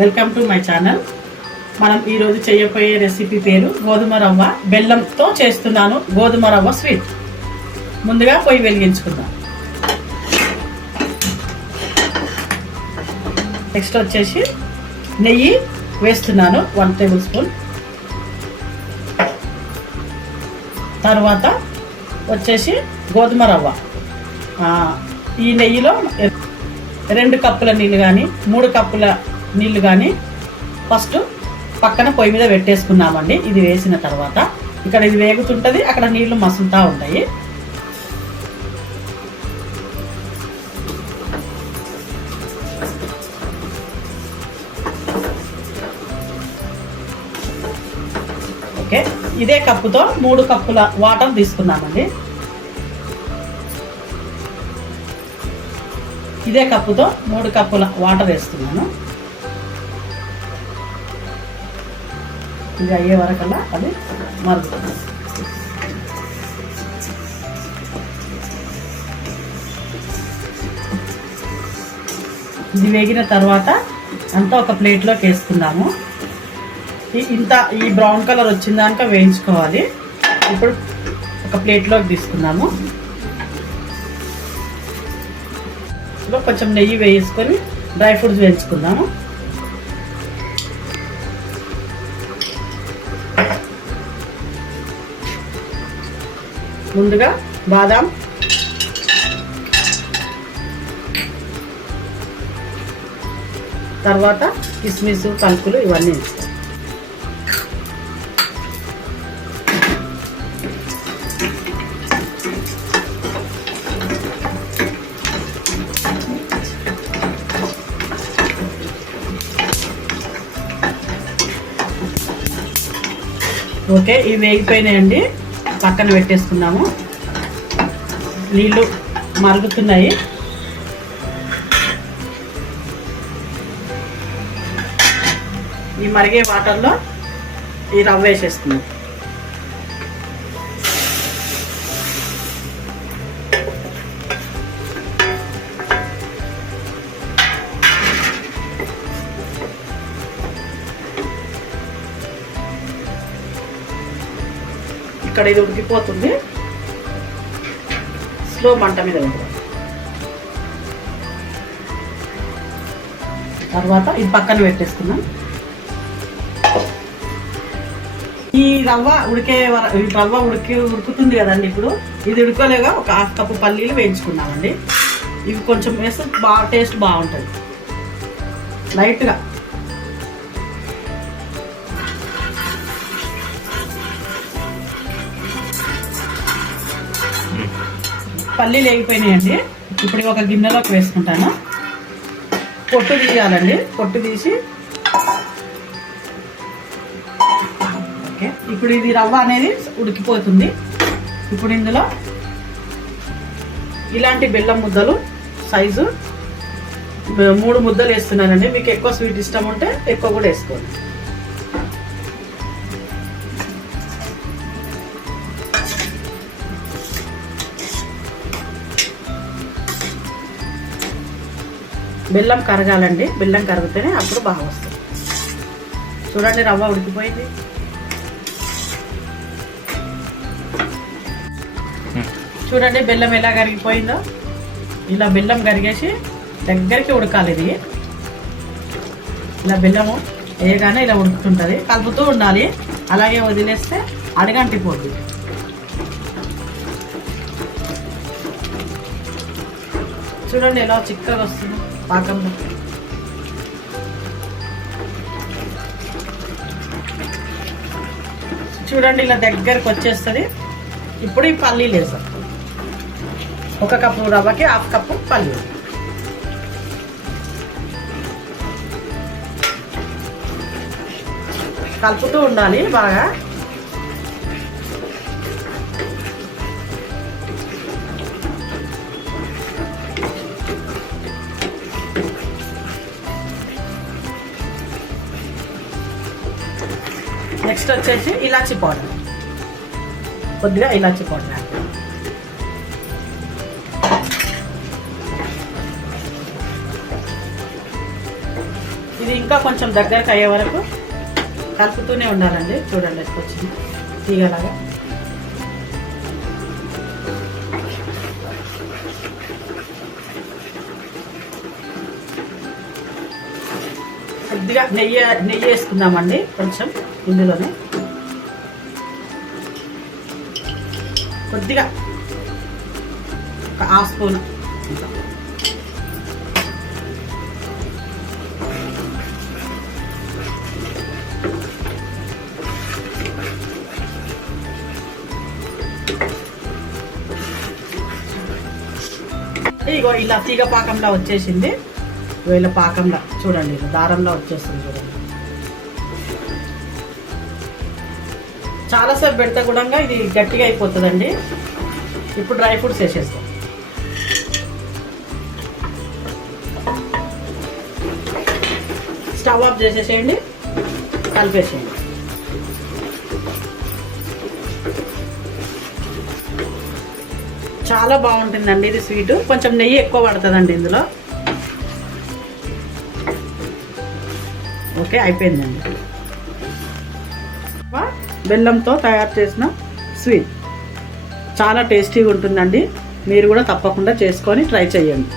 Welcome to my channel. మనం ఈరోజు చేయబోయే రెసిపీ పేరు గోధుమ రవ్వ బెల్లంతో చేస్తున్నాను గోధుమ రవ్వ స్వీట్. ముందుగా పొయ్యి వెలిగించుకుందాం. నెక్స్ట్ వచ్చేసి నెయ్యి వేస్తున్నాను వన్ టేబుల్ స్పూన్. తర్వాత వచ్చేసి గోధుమ రవ్వ. ఈ నెయ్యిలో రెండు కప్పుల నీళ్ళు కానీ మూడు కప్పుల నీళ్ళు కానీ ఫస్ట్ పక్కన పొయ్యి మీద పెట్టేసుకున్నామండి. ఇది వేసిన తర్వాత ఇక్కడ ఇది వేగుతుంటుంది అక్కడ నీళ్ళు మసులుతూ ఉంటాయి. ఓకే ఇదే కప్పుతో మూడు కప్పుల వాటర్ తీసుకున్నామండి. ఇదే కప్పుతో మూడు కప్పుల వాటర్ వేస్తున్నాను. ఇది అయ్యే వరకల్లా అది మరుగుతుంది. ఇది వేగిన తర్వాత అంతా ఒక ప్లేట్లోకి వేసుకుందాము. ఈ- ఇంత ఈ బ్రౌన్ కలర్ వచ్చిందాక వేయించుకోవాలి. ఇప్పుడు ఒక ప్లేట్లోకి తీసుకుందాము. కొంచెం నెయ్యి వేసుకొని డ్రై ఫ్రూట్స్ వేయించుకుందాము. ముందుగా బాదాం. తర్వాత కిస్మిస్ పలుకులు ఇవన్నీ ఓకే ఇవి వేగిపోయినాయండి. పక్కన పెట్టేసుకున్నాము. నీళ్ళు మరుగుతున్నాయి. ఈ మరిగే వాటర్లో ఈ రవ్వ వేసేస్తున్నాం ఇక్కడ ఇది ఉడికిపోతుంది. స్లో మంట మీద ఉంటుంది తర్వాత ఇది పక్కన పెట్టేసుకున్నాం ఈ రవ్వ ఉడికే ఈ రవ్వ ఉడికి ఉడుకుతుంది కదండి ఇప్పుడు. ఇది ఉడుకోలేగా ఒక హాఫ్ కప్పు పల్లీలు వేయించుకున్నామండి ఇవి కొంచెం వేస్తే బాగా టేస్ట్ బాగుంటుంది. లైట్గా. పల్లీలు వేగిపోయినాయండి ఇప్పుడు ఒక గిన్నెలోకి వేసుకుంటాను. పొట్టు తీయాలండి. పొట్టు తీసి ఓకే. ఇప్పుడు ఇది రవ్వ అనేది ఉడికిపోతుంది. ఇప్పుడు ఇందులో ఇలాంటి బెల్లం ముద్దలు సైజు మూడు ముద్దలు వేస్తున్నానండి. మీకు ఎక్కువ స్వీట్ ఇష్టం ఉంటే ఎక్కువ కూడా వేసుకోండి. బెల్లం కరగాలండి. బెల్లం కరిగితేనే అప్పుడు బాగా వస్తుంది. చూడండి రవ్వ ఉడికిపోయింది. చూడండి బెల్లం ఎలా కరిగిపోయిందో. ఇలా బెల్లం కరిగేసి దగ్గరికి ఉడకాలి ఇది. ఇలా బెల్లము వేయగానే ఇలా ఉడుకుతుంటుంది. కలుపుతూ ఉండాలి. అలాగే వదిలేస్తే అడగంటిపోద్ది. చూడండి ఎలా చిక్కగా వస్తుంది. పాకంలో చూడండి ఇలా దగ్గరకు వచ్చేస్తుంది. ఇప్పుడు ఈ పల్లీలు వేసాం ఒక కప్పు రవ్వకి హాఫ్ కప్పు పల్లీలు కలుపుతూ ఉండాలి బాగా. నెక్స్ట్ వచ్చేసి ఇలాచి పౌడర్. కొద్దిగా ఇలాచి పౌడర్ యాడ్ ఇది ఇది ఇంకా కొంచెం దగ్గరకు అయ్యే వరకు కలుపుతూనే ఉండాలండి. చూడండి వచ్చింది. తీగలాగా. కొద్దిగా నెయ్యి నెయ్యి వేసుకుందామండి కొంచెం. ఇందులోనే. కొద్దిగా ఒక హాఫ్ స్పూన్. ఇగో ఇలా తీగ పాకంలో వచ్చేసింది. వేళ ఇలా పాకంలో చూడండి ఇలా దారంలో వచ్చేస్తుంది చూడండి. చాలాసేపు పెడితే కూడా ఇది గట్టిగా అయిపోతుందండి. ఇప్పుడు డ్రై ఫ్రూట్స్ వేసేస్తాం. స్టవ్ ఆఫ్ చేసేసేయండి. కలిపేసేయండి. చాలా బాగుంటుందండి ఇది స్వీట్. కొంచెం నెయ్యి ఎక్కువ పడుతుందండి ఇందులో. ఓకే అయిపోయిందండి. బెల్లంతో తయారు చేసిన స్వీట్. చాలా టేస్టీగా ఉంటుందండి. మీరు కూడా తప్పకుండా చేసుకొని ట్రై చేయండి.